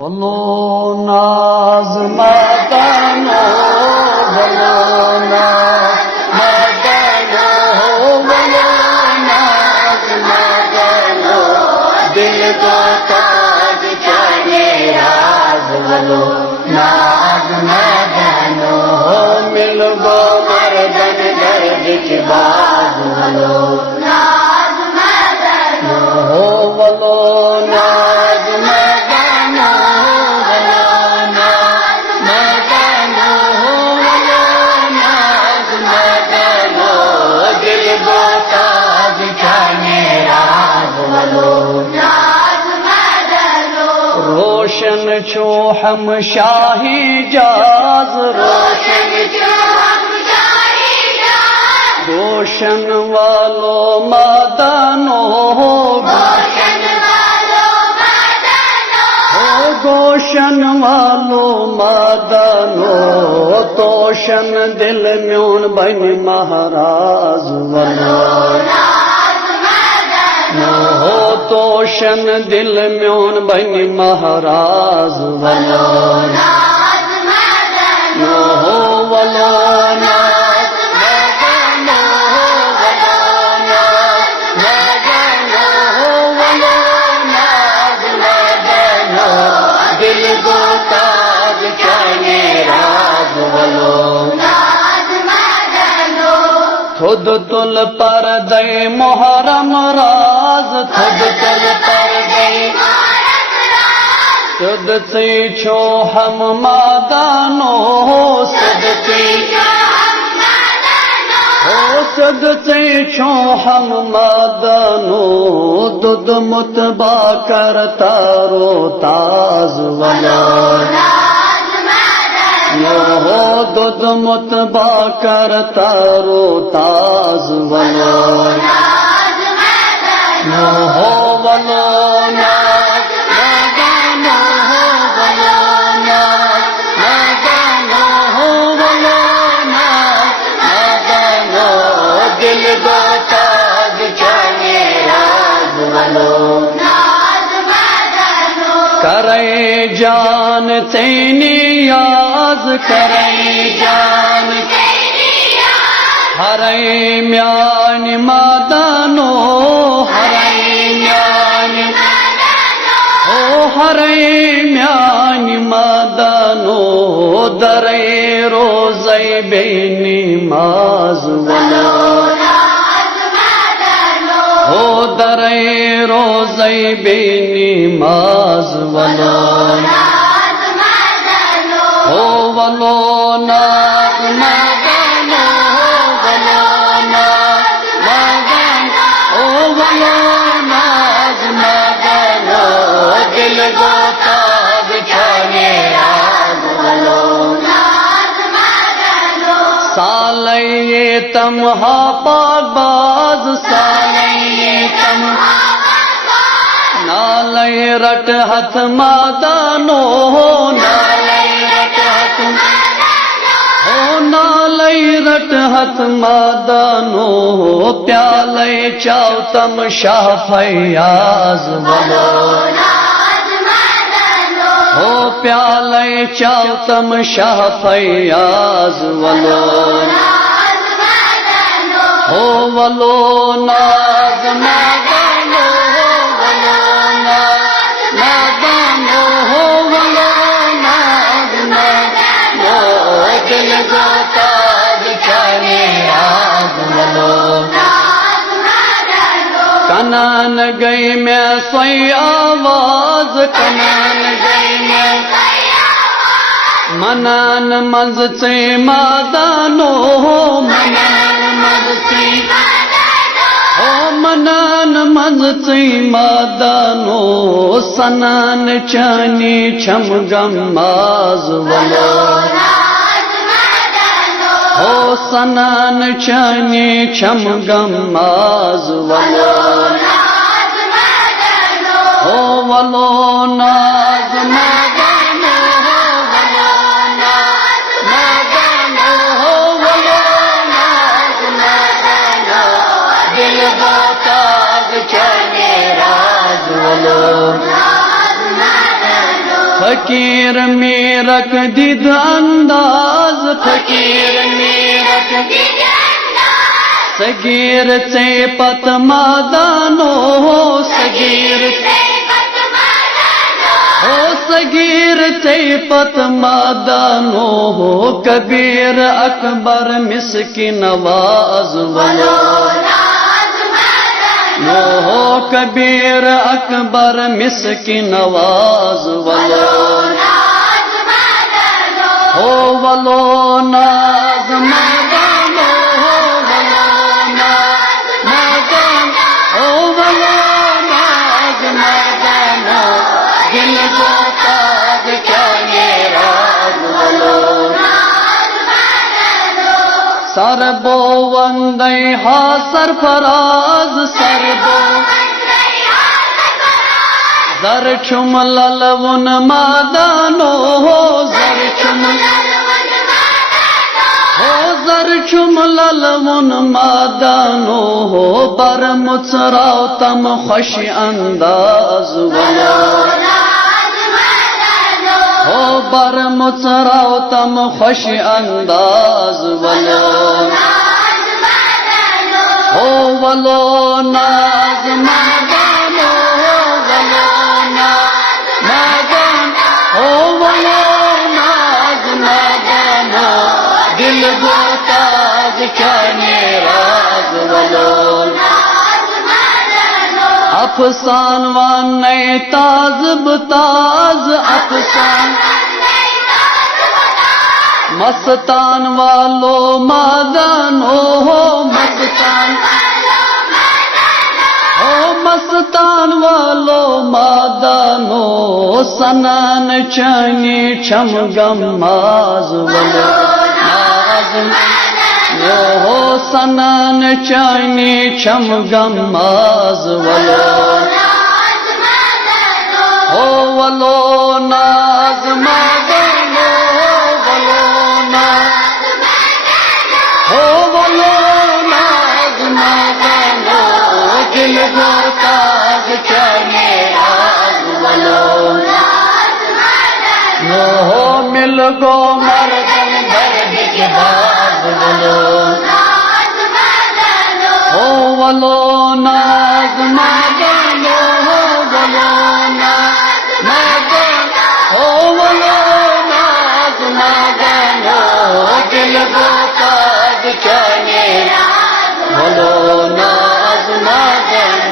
बोलो नाज मदनो बोलो नाज मदनो बोलो नाज मदनो दिल को ताज चढ़े राज बोलो नाज मदनो मिल गो मर्दन दर्द की बाज बोलो नाज मदनो बोलो नाज मदनो रोशन छो हम शाही जाज रोशन छो हम शाही जाज रोशन वालो मदनो गोशन वालो मदनो गोशन वालो मदनो तोशन दिल म्योन बन महाराज वालो हो तोशन दिल म्योन बन महाराज वलो हो वलो नाज मदनो वलो नाज मदनो दिल को ताज चढ़े राज वलो खुद तुल पर दे मोहरम राज खुद तुल पर दे खुद से छो हम मदनो खुद से खुद से छो हम मदनो दुद मुतबा करता रो ताज वलो हो दुद मुतबा करता रो ताज वलो हो वलो नाज मदनो वलो नाज मदनो वलो नाज मदनो दिल को ताज चढ़े राज वलो करे जान तेनी याज करे जान हरे म्यान मदनो हरे म्यान ओ हरे म्यान मदनो दरे रोज़े बेनी माज वलो ओ दरे रोज़े बेनी माज वलो ओ वलो नाज मदनो वलो नाज मदनो ओ वलो नाज मदनो दिल को ताज चढ़े राज वलो सालये तमहा पागबाज सालये तमहा नालय रट हथ मदनो नालय रट हथ हो नालय रट हथ मदनो प्याले चाव तम शाह फयाज वलो हो प्याले चाव तम शाह फयाज वलो हो वलो नाज मदनो वलो नाज मदनो हो वलो नाज मदनो दिल को ताज चढ़े राज वलो कनान गई मैं सोई आवाज कनान गई मैं मनान मज से मदनो मनान मज से ओ मनान मज से मदनो सनान चानी छम गमाज वलो ओ सनान चानी छम गमाज वलो ओ वलो नाज मदनो वलो नाज मदनो वलो नाज मदनो दिल को ताज चढ़े राज वलो फकीर मेरक दिद अंदाज फकीर मेरक सगीर चे पत मादानो सगीर हो सगीर चे पत मादानो हो कबीर अकबर मिस्किन नवाज वलो हो कबीर अकबर मिस्किन नवाज वलो हो वलो नाज मदानो हो वलो नाज मदानो हो वलो नाज मदानो दिल को ताज क्या मेरा वलो सरबो वंदे हा सरफराज सरबो जर छुम ललवन मादानो हो जर छुम ललवन मादानो हो बर मुचराव तम खुश अंदाज वलो हो बर मुचराव तम खुश अंदाज वलो हो वलो नाज मदानो हो वलो नाज मदान हो वलो नाज मदानो दिल को ताज क्या मेराज वलो अफसान वाने ताज ताज अफसान मस्तान वालो मादानो हो मस्तान हो मस्तान वालो मादानो सनान चनी छम गमाज वलो नाज हो सनान चनी छम गमाज वलो हो वलो नाज मदानो हो वलो नाज मदानो दिल को ताज क्या मेराज वलो हो मिल गो मर्दन दर्द के बाज वलो हो वलो नाज मदानो हो वलो नाज मदानो हो वलो नाज मदानो दिल को ताज क्या मेरा वलो नाज मदानो